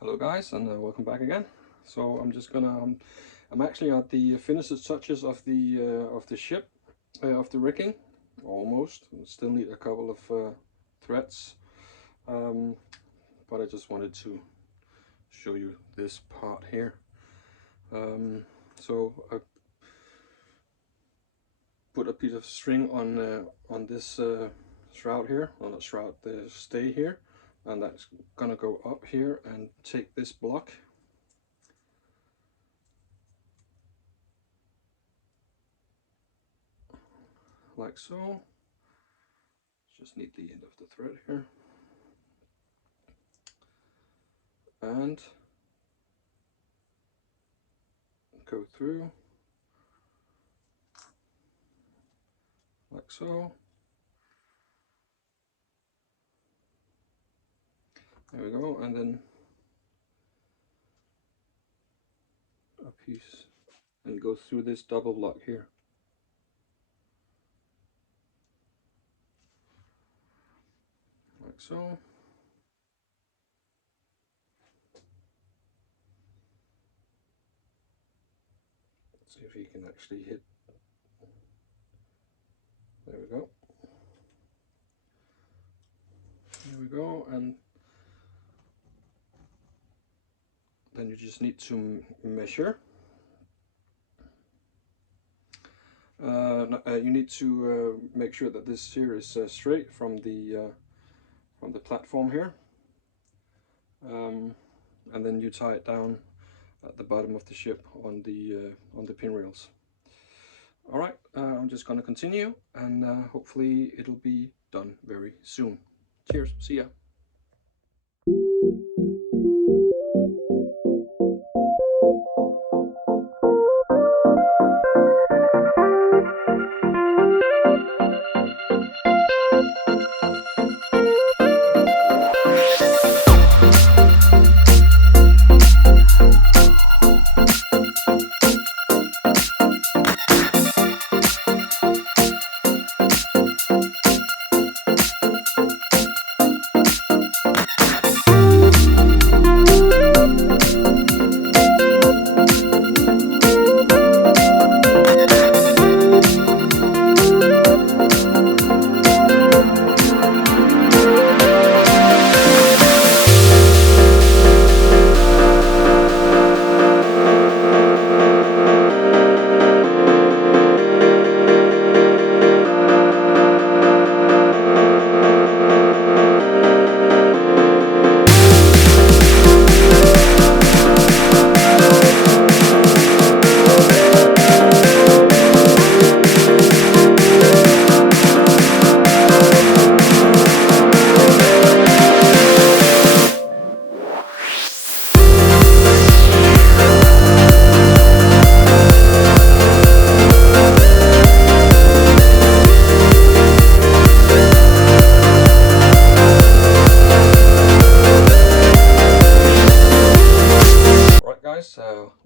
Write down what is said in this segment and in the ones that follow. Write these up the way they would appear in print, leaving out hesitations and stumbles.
Hello guys, and welcome back again. So I'm just gonna I'm actually at the finished touches of the ship, of the rigging, almost. Still need a couple of threads, but I just wanted to show you this part here. So I put a piece of string on this shroud here, on the shroud, the stay here, and that's gonna go up here and take this block like so. Just need the end of the thread here, and go through like so. There we go, and then a piece, and go through this double block here. Like so. Let's see if you can actually hit. There we go. There we go, and then you just need to measure. You need to make sure that this here is straight from the platform here, and then you tie it down at the bottom of the ship on the pinrails. All right, I'm just going to continue, and hopefully it'll be done very soon. Cheers, see ya.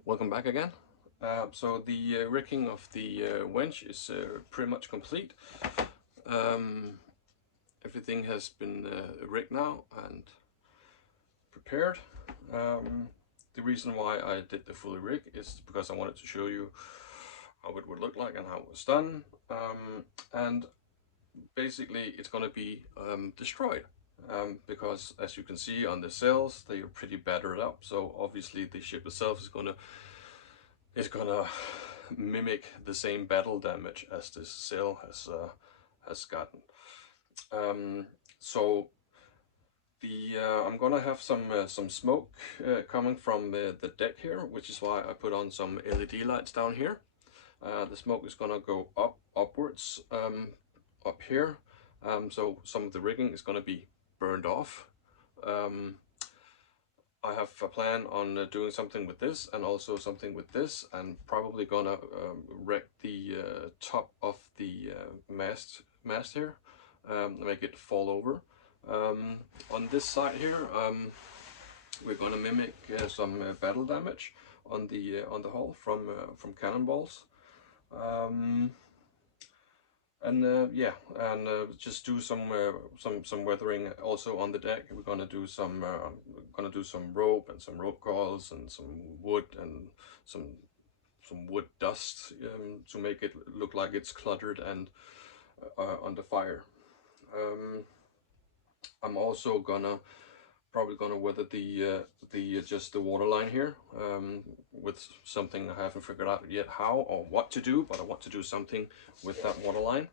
Welcome back again. So the rigging of the wench is pretty much complete. Everything has been rigged now and prepared. The reason why I did the fully rig is because I wanted to show you how it would look like and how it was done. And basically it's going to be destroyed. Because as you can see on the sails, they are pretty battered up, so obviously the ship itself is gonna mimic the same battle damage as this sail has gotten. So I'm gonna have some smoke coming from the deck here, which is why I put on some LED lights down here. The smoke is gonna go upwards up here, so some of the rigging is gonna be burned off. I have a plan on doing something with this and also something with this, and probably gonna wreck the top of the mast here, make it fall over. On this side here, we're gonna mimic some battle damage on the hull from cannonballs. Just do some weathering also on the deck. We're gonna do some rope and some rope coils and some wood and some wood dust to make it look like it's cluttered and under fire. I'm also probably gonna weather just the waterline here with something I haven't figured out yet how or what to do, but I want to do something with that waterline.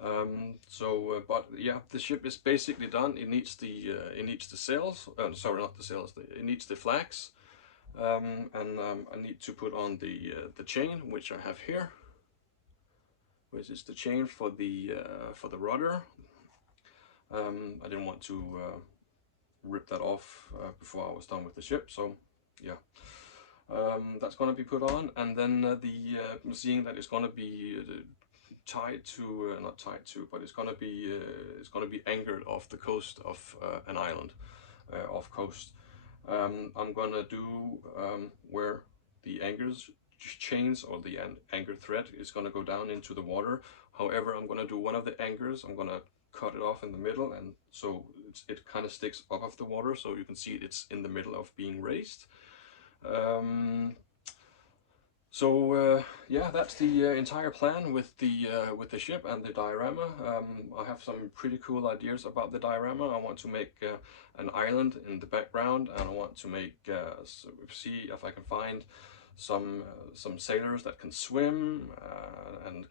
But yeah, the ship is basically done. It needs the sails. Sorry, not the sails. It needs the flags, and I need to put on the chain, which I have here, which is the chain for the rudder. I didn't want to rip that off before I was done with the ship, so yeah, that's going to be put on. And then seeing that it's going to be tied to not tied to, but it's going to be anchored off the coast of an island off coast. I'm going to do where the anchors chains or the anchor thread is going to go down into the water. However, I'm going to do one of the anchors, I'm going to cut it off in the middle, and so it kind of sticks up of the water, so you can see it's in the middle of being raised. Yeah, that's the entire plan with the ship and the diorama. I have some pretty cool ideas about the diorama. I want to make an island in the background, and I want to make see if I can find some sailors that can swim, and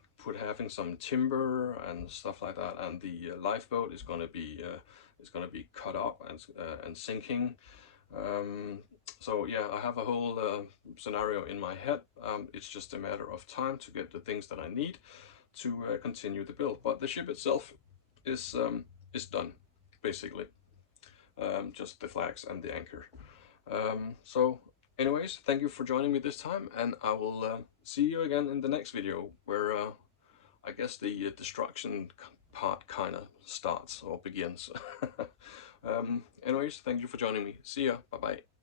having some timber and stuff like that. And the lifeboat is going to be cut up and sinking. So yeah, I have a whole scenario in my head. It's just a matter of time to get the things that I need to continue the build. But the ship itself is done, basically. Just the flags and the anchor. So anyways, thank you for joining me this time, and I will see you again in the next video, where I guess the destruction part kind of starts or begins. Anyways, thank you for joining me. See ya. Bye bye.